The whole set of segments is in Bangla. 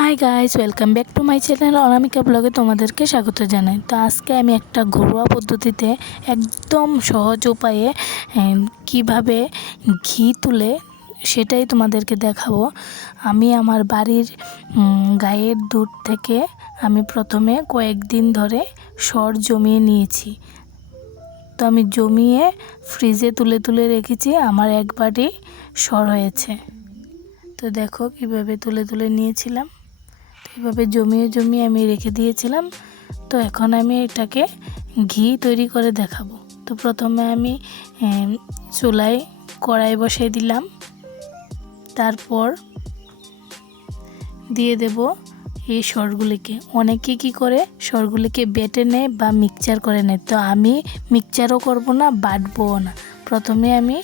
High guys, welcome back to my channel Anamika ব্লগে তোমাদেরকে স্বাগত জানাই। তো আজকে আমি একটা ঘরোয়া পদ্ধতিতে একদম সহজ উপায়ে কিভাবে ঘি তুলে সেটাই তোমাদেরকে দেখাবো। আমি আমার বাড়ির গায়ের দুধ থেকে আমি প্রথমে কয়েকদিন ধরে সর জমিয়ে নিয়েছি। তো আমি জমিয়ে ফ্রিজে তুলে তুলে রেখেছি। আমার এক বাটি সর হয়েছে। তো দেখো কিভাবে তুলে তুলে নিয়েছিলাম। এভাবে জমিয়ে জমিয়ে আমি রেখে দিয়েছিলাম। তো এখন আমি এটাকে ঘি তৈরি করে দেখাবো। তো প্রথমে আমি চুলায় কড়াই বসিয়ে দিলাম। তারপর দিয়ে দেব এই সরগুলিকে। অনেকে কি করে সরগুলিকে বেটে নেয় বা মিক্সচার করে নেয়। তো আমি মিক্সচারও করব না, বাটবও না। প্রথমে আমি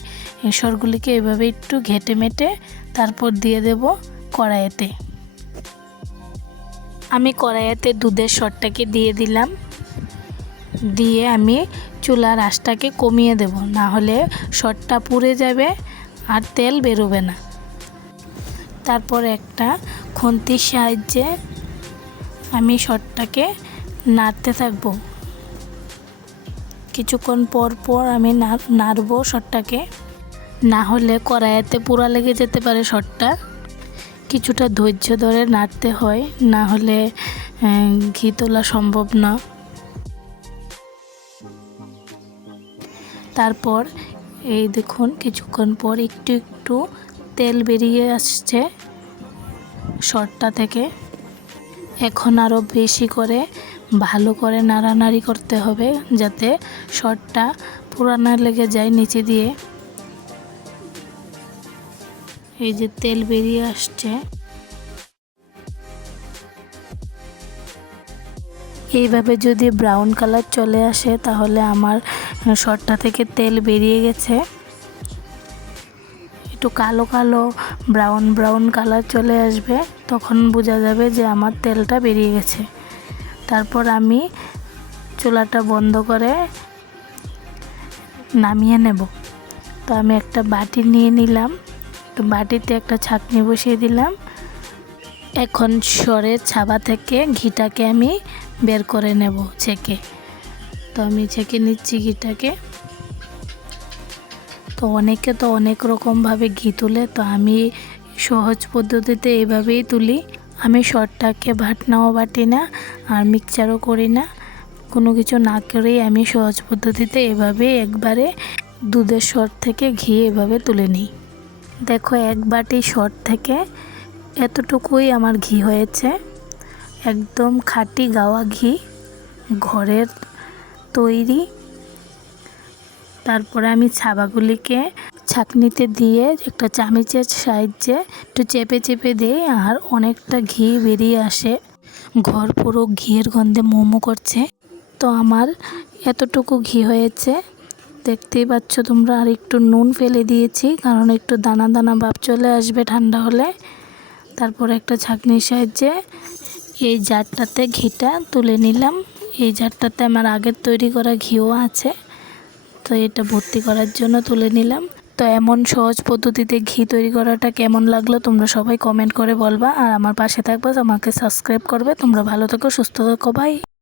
এই সরগুলিকে এভাবে একটু ঘেটে মেটে তারপর দিয়ে দেব কড়াইতে। আমি কড়াইতে দুধের সরটাকে দিয়ে দিলাম। দিয়ে আমি চুলার আঁচটাকে কমিয়ে দেব, না হলে সরটা পুড়ে যাবে আর তেল বেরোবে না। তারপর একটা খুন্তির সাহায্যে আমি সরটাকে নাড়তে থাকব। কিছুক্ষণ পর পর আমি নাড়ব সরটাকে, না হলে কড়াইতে পোড়া লেগে যেতে পারে সরটা। কিছুটা ধৈর্য ধরে নাড়তে হয়, না হলে ঘি তোলা সম্ভব না। তারপর এই দেখুন কিছুক্ষণ পর একটু একটু তেল বেরিয়ে আসছে সরটা থেকে। এখন আরও বেশি করে ভালো করে নাড়ানাড়ি করতে হবে, যাতে সরটা পোড়া না লেগে যায় নিচে দিয়ে। এই যে তেল বেরিয়ে আসছে। এইভাবে যদি ব্রাউন কালার চলে আসে তাহলে আমার সরটা থেকে তেল বেরিয়ে গেছে। একটু কালো কালো ব্রাউন ব্রাউন কালার চলে আসবে, তখন বোঝা যাবে যে আমার তেলটা বেরিয়ে গেছে। তারপর আমি চুলাটা বন্ধ করে নামিয়ে নেব। তো আমি একটা বাটি নিয়ে নিলাম। তো বাটিতে একটা ছাঁকনি বসিয়ে দিলাম। এখন সরের ছাবা থেকে ঘিটাকে আমি বের করে নেব ছেঁকে। তো আমি ছেঁকে নিচ্ছি ঘিটাকে। তো অনেকে তো অনেক রকমভাবে ঘি তুলে, তো আমি সহজ পদ্ধতিতে এইভাবেই তুলি। আমি সরটাকে বাটনাও বাটি না আর মিক্সচারও করি না, কোনো কিছু না করেই আমি সহজ পদ্ধতিতে এভাবে একবারে দুধের সর থেকে ঘি এভাবে তুলে নিই। দেখো এক বাটি সর থেকে এতটুকুই আমার ঘি হয়েছে। একদম খাঁটি গাওয়া ঘি, ঘরের তৈরি। তারপরে আমি ছাবাগুলিকে ছাঁকনিতে দিয়ে একটা চামচের সাহায্যে একটু চেপে চেপে দিই, আর অনেকটা ঘি বেরিয়ে আসে। ঘর পুরো ঘিয়ের গন্ধে মোমো করছে। তো আমার এতটুকু ঘি হয়েছে, দেখতেই পাচ্ছ তোমরা। আর একটু নুন ফেলে দিয়েছি, কারণ একটু দানা দানা ভাব চলে আসবে ঠান্ডা হলে। তারপর একটা ছাঁকনির সাহায্যে এই জারটাতে ঘিটা তুলে নিলাম। এই জারটাতে আমার আগের তৈরি করা ঘিও আছে, তো এটা ভর্তি করার জন্য তুলে নিলাম। তো এমন সহজ পদ্ধতিতে ঘি তৈরি করাটা কেমন লাগলো তোমরা সবাই কমেন্ট করে বলবা। আর আমার পাশে থাকবে, আমাকে সাবস্ক্রাইব করবে। তোমরা ভালো থেকো, সুস্থ থেকো, বাই।